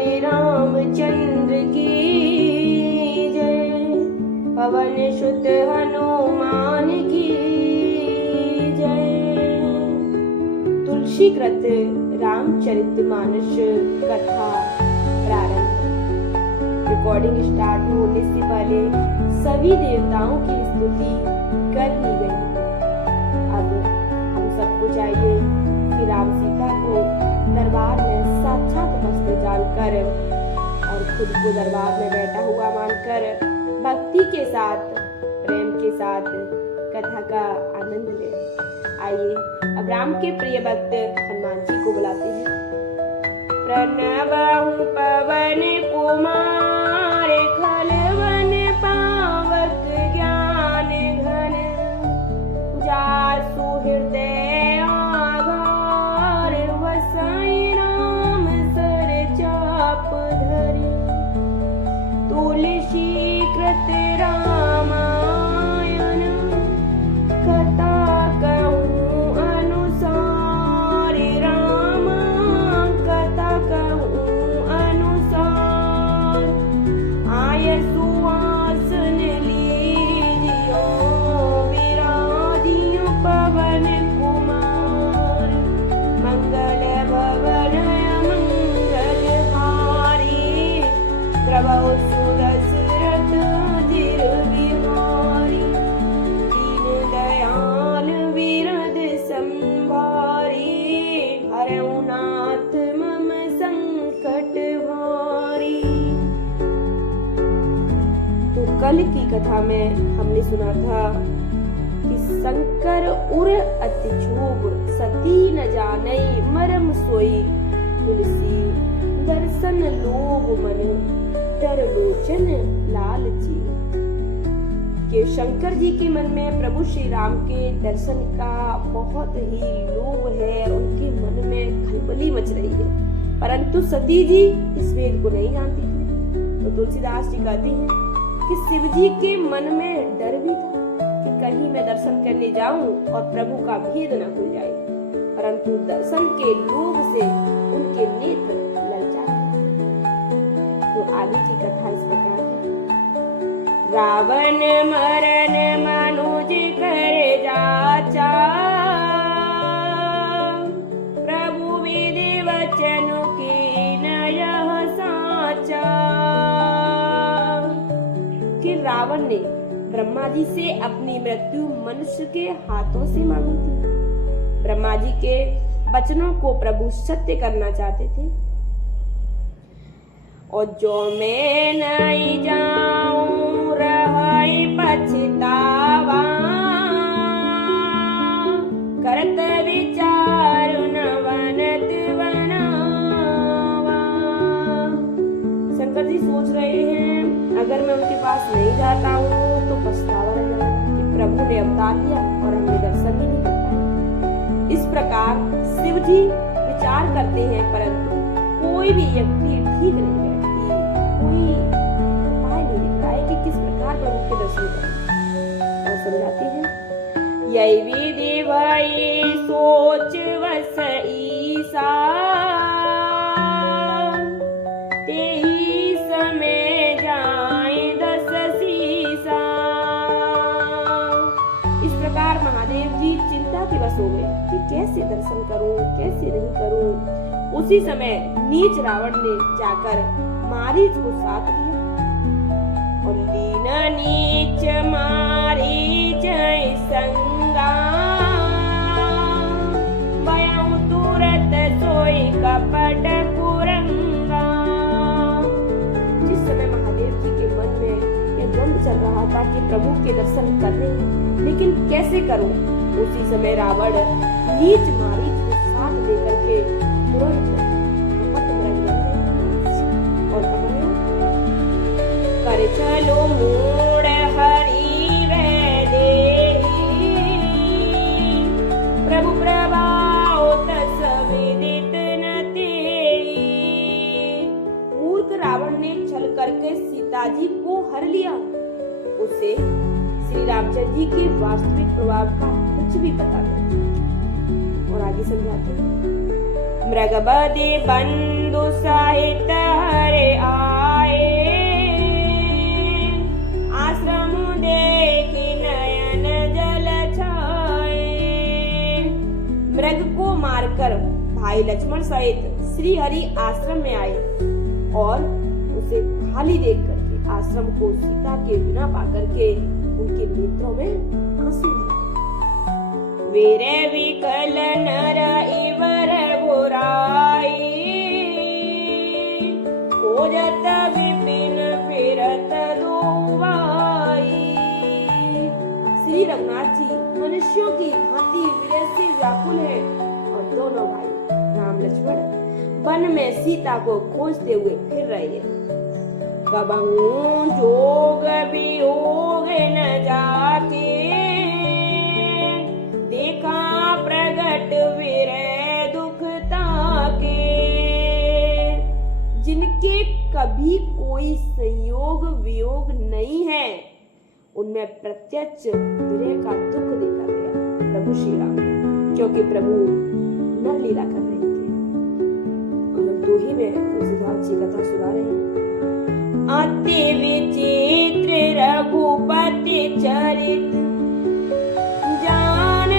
हरे रामचंद्र की जय। पवन सुत हनुमान की जय। तुलसीकृत रामचरितमानस कथा प्रारंभ। रिकॉर्डिंग स्टार्ट होने से पहले सभी देवताओं की स्तुति कर ली गई। अब हम सबको चाहिए कि राम सीता को दरबार में साक्षात वस्त्र जानकर और खुद को दरबार में बैठा हुआ मानकर भक्ति के साथ, प्रेम के साथ कथा का आनंद ले। आइए अब राम के प्रिय भक्त हनुमान जी को बुलाते हैं। प्रणवहु पवन कुमार खलवन पावक ज्ञान घन। जासु हृदय आधार वसई राम सर चाप धरी। तुलसी कृत रामायण कथा कहूँ अनुसार। राम कथा कहूँ अनुसार। आय सुहासन लीजियो विराजियो पवन कुमार। मंगल भवन मंगल हारी। द्रवहु सुदशरथ धीर बिहारी। दीन दयाल विरद संभारी। हरऊ नाथ मम संकट भारी। तो कल की कथा में हमने सुना था कि शंकर उर अति क्षोभ सती न जानई मरम सोई। तुलसी दर्शन लोभ मन तर लोचन लालची। कि शंकर जी के मन में प्रभु श्री राम के दर्शन का बहुत ही लोभ है। उनके मन में खलबली मच रही है, परंतु सती जी इस वेद को नहीं जानती थी। तो तुलसीदास जी कहते हैं कि शिव जी के मन में डर भी था कि कहीं मैं दर्शन करने जाऊं और प्रभु का भेद न खुल जाए, परंतु दर्शन के लोभ से उनके नेत्र ललचा। तो आगे की कथा इस प्रकार है। रावण मरण मनुज कर जाचा। प्रभु विधि वचन की नयह साचा। कि रावण ने ब्रह्मा जी से अपनी मृत्यु मनुष्य के हाथों से मांगी थी। ब्रह्मा जी के वचनों को प्रभु सत्य करना चाहते थे। और जो मैं नहीं जाऊं रही पछतावा। करत विचार नवनत बनावा। शंकर जी सोच रहे हैं अगर मैं उनके पास नहीं जाता हूँ तो पछतावा रह जाएगा कि प्रभु ने अवतार लिया और हमने दर्शन भी नहीं कर पाए। इस प्रकार शिव जी विचार करते हैं, परंतु कोई भी व्यक्ति ठीक नहीं है। कोई उपाय नहीं दिख रहा है कि किस प्रकार प्रभु के दर्शन करें। और समझाते हैं यही विधि भई सोच वस ईसा। तेही समय जाए दस सीसा। इस प्रकार महादेव जी चिंता के वश हो गए कि कैसे दर्शन करूं, कैसे नहीं करूं। उसी समय नीच रावण ने जाकर मारीच को साथ लिया और लीना नीच मारीच संगा। भयउ तुरत सोई कपट कुरंगा। जिस समय महादेव जी के मन में यह द्वंद चल रहा था कि प्रभु के दर्शन करने हैं, लेकिन कैसे करूं, उसी समय रावण नीच मारीच को साथ लेकर के तुरंत और कर चलो मूड हरि वैदेही। प्रभु प्रभाव तस विदित न तेरी। मूर्ख रावण ने छल करके सीता जी को हर लिया। उसे श्री रामचंद्र जी के वास्तविक प्रभाव का कुछ भी पता नहीं। और आगे समझाते हैं मृगबधि बंधु सहित हरे आए, आश्रम देखी नयन जल छाए। मृग को मारकर भाई लक्ष्मण सहित श्री हरि आश्रम में आए और उसे खाली देख करके आश्रम को सीता के बिना पाकर के उनके नेत्रों में आंसू भरे। वीरे विकल नर इवर बुराई, खोजत विपिन फिरत दुआई। श्री रघुनाथ जी मनुष्यों की भांति विरह से व्याकुल है और दोनों भाई राम लक्ष्मण वन में सीता को खोजते हुए फिर रहे हैं। कबहू जोग वियोग न जाके, देखा प्रगट विरह दुख ताके। जिनके कभी कोई संयोग वियोग नहीं है, उनमें प्रत्यक्ष विरह का दुख देखा गया प्रभु श्री राम, क्योंकि प्रभु नर लीला कर रहे थे। और दोही में तुलसीदास जी कथा सुना रहे हैं। अति विचित्र रघुपति चरित, जान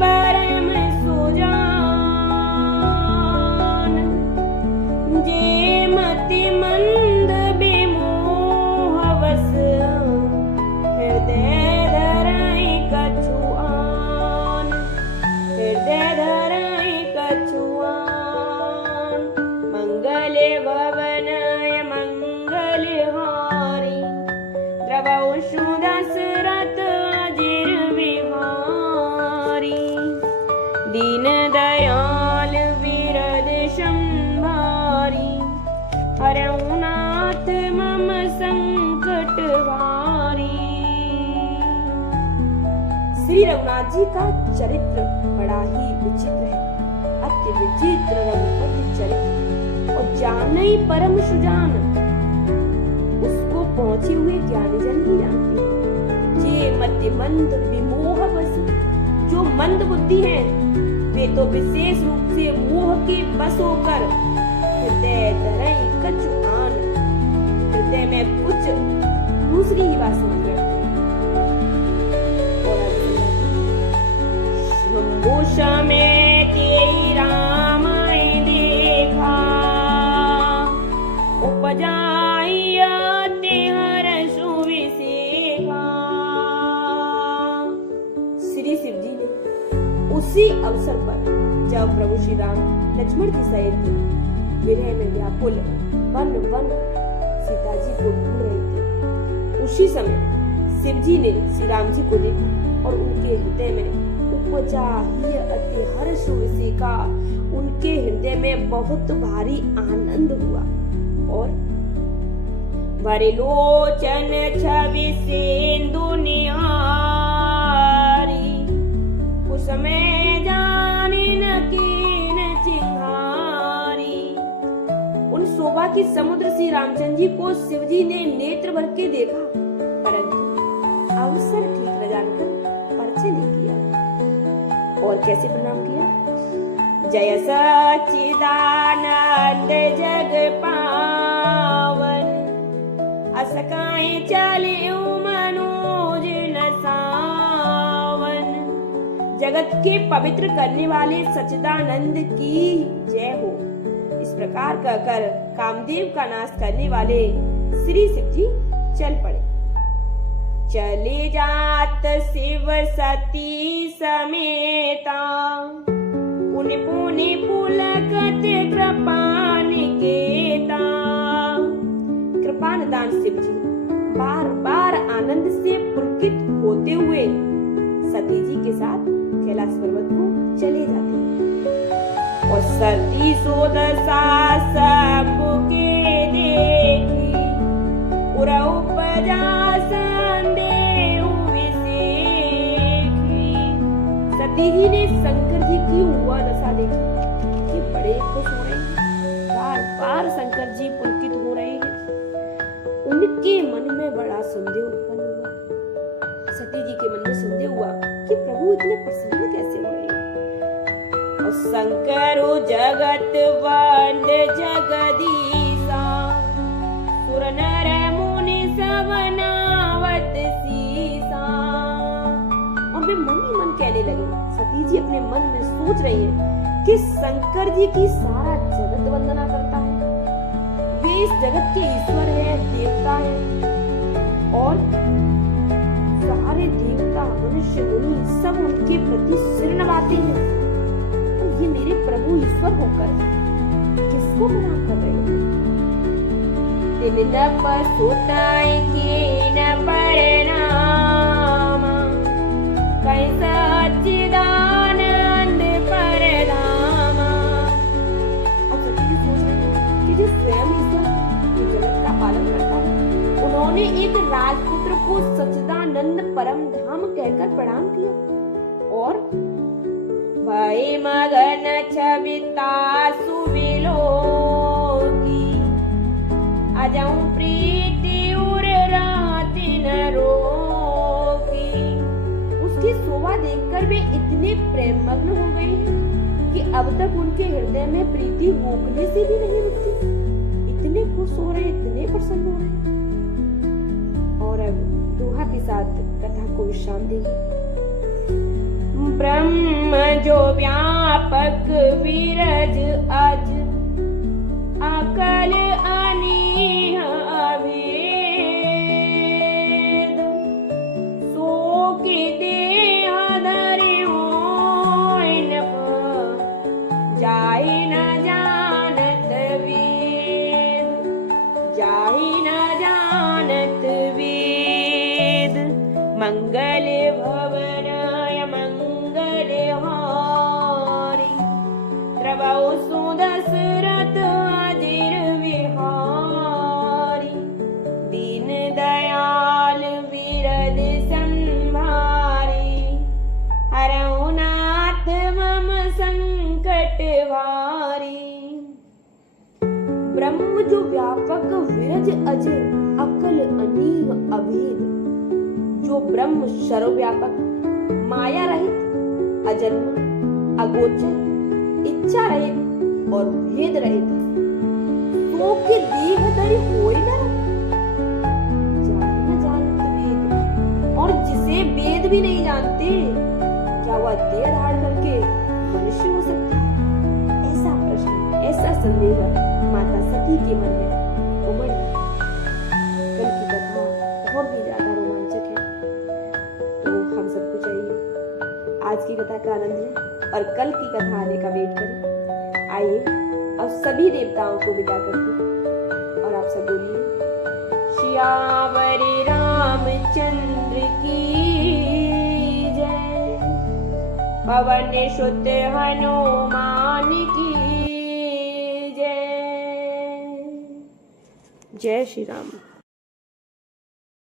परम सुजान। जे मति मंद विमोहवश, हृदय धरई कछुआन। हृदय धरई कछुआन। मंगल भवन मंगल हारी, द्रवौ सुदशरथ अजिर विहारी। दीन दयाल विरद संभारी, हरऊ नाथ मम संकट हारी। श्री रघुनाथ जी का चरित्र बड़ा ही विचित्र है, अति विचित्र रघुपति चरित्र। और जाने परम सुजान, उसको पहुंचे हुए ज्ञानी जन ही जानते हैं। जे मति मंद विमोह बस, जो मंद बुद्धि है वे तो विशेष रूप से मोह के बस होकर हृदय धरई कछुआन, हृदय में कुछ दूसरी ही बात समझ रखते हैं। शंभु में तेरी राम देखा, उपजाई तेहर सुविशेखा। श्री शिव जी ने उसी अवसर पर जब प्रभु श्री राम लक्ष्मण की सहित विरह में व्याकुल वन वन सीता जी को ढूंढ रहे थे, उसी समय शिव जी ने श्री राम जी को देखा और उनके हृदय में उपजा ही अति हर्ष विशेखा। उनके हृदय में बहुत भारी आनंद हुआ और वरलोचन छवि सेंदु निहारी, उसमें जाने न कीन चिंगारी। उन शोभा की समुद्र श्री रामचंद्र जी को शिव जी ने नेत्र भर के देखा, परंतु अवसर ठीक न जानकर परिचय नहीं किया। और कैसे प्रणाम किया? जय सच्चिदानंद जग पावन, असकाई चलियो मनोज न सावन। जगत के पवित्र करने वाले सच्चिदानंद की जय हो। इस प्रकार कहकर कामदेव का नाश करने वाले श्री शिव जी चल पड़े। चले जात शिव सती समेता, पुनि पुनि पुलकत कृपान केता। कृपान दान शिव जी बार बार आनंद से पुलकित होते हुए सती जी के साथ कैलाश पर्वत को चले जाते हैं। और सती सोदसा शंभु के देखी, पुरा उपजा संदेह विशेखी। सती जी ने शंकर जी की हुआ दशा देखी कि बड़े खुश हो रहे हैं, बार बार शंकर जी पुलकित हो रहे हैं। उनके मन में बड़ा संदेह उत्पन्न हुआ। सती जी के मन में संदेह हुआ कि प्रभु इतने प्रसन्न कैसे हो रहे हैं। और शंकरो जगत वंद जगदीशा सुर नर मुनि सब नावत सीसा। और वे मन ही मन कहने लगे, सती जी अपने मन में सोच रही हैं कि शंकर जी की सारा जगत वंदना करता है, वे इस जगत के ईश्वर है, देवता है, और सारे देवता मनुष्य मुनि सब उनके प्रति सिर नवाते हैं। और ये मेरे प्रभु ईश्वर होकर किसको मना कर रहे हैं? दिन न पसुताई की न परिणाम कैसा सच्चिदानंद परधामा। अब सती जी सोच रहे हैं कि जो स्वयं ईश्वर जो जगत का पालन करता है, उन्होंने एक राजपुत्र को सच्चिदानंद परम धाम कहकर प्रणाम किया, और भय मगन छविता सुविलोकी अजऊ प्रीति उर राति न रोकी। उसकी शोभा देखकर वे इतने प्रेममग्न हो गए हैं कि अब तक उनके हृदय में प्रीति रोकने से भी नहीं रुकती। इतने खुश हो रहे, इतने प्रसन्न हो रहे। और अब दोहा के साथ कथा को विश्राम देंगे। ब्रह्म जो व्यापक विरज अज अकल अनीह अभेद सो के देह धरि होय न जाहि न जानत वेद जाहि न जानत वेद। मंगल भवनाय मंगल हारी प्रभु सुदशरथ अजिर विहारी। दीन दयाल विरद संभारी हरऊ नाथ मम संकट भारी। ब्रह्म जो व्यापक विरज अजय अकल अनीह अभेद, जो ब्रह्म सर्वव्यापक माया रहित अजन्म अगोचर इच्छा रहित और भेद रहित है, तो के देह धरि होय न जानत वेद। और जिसे वेद भी नहीं जानते, क्या वह देह धारण करके मनुष्य हो सकता है? ऐसा प्रश्न, ऐसा संदेह माता सती के मन में उमड़। कल की कथा बहुत ही ज्यादा रोमांचक है, तो हम सबको चाहिए आज की कथा का आनंद लें और कल की कथा आने का वेट करें। आइए अब सभी देवताओं को विदा करते हैं और आप सब बोलिए श्यावरी रामचंद्र की जय, पवन सुत हनुमान की जय। जय श्री राम।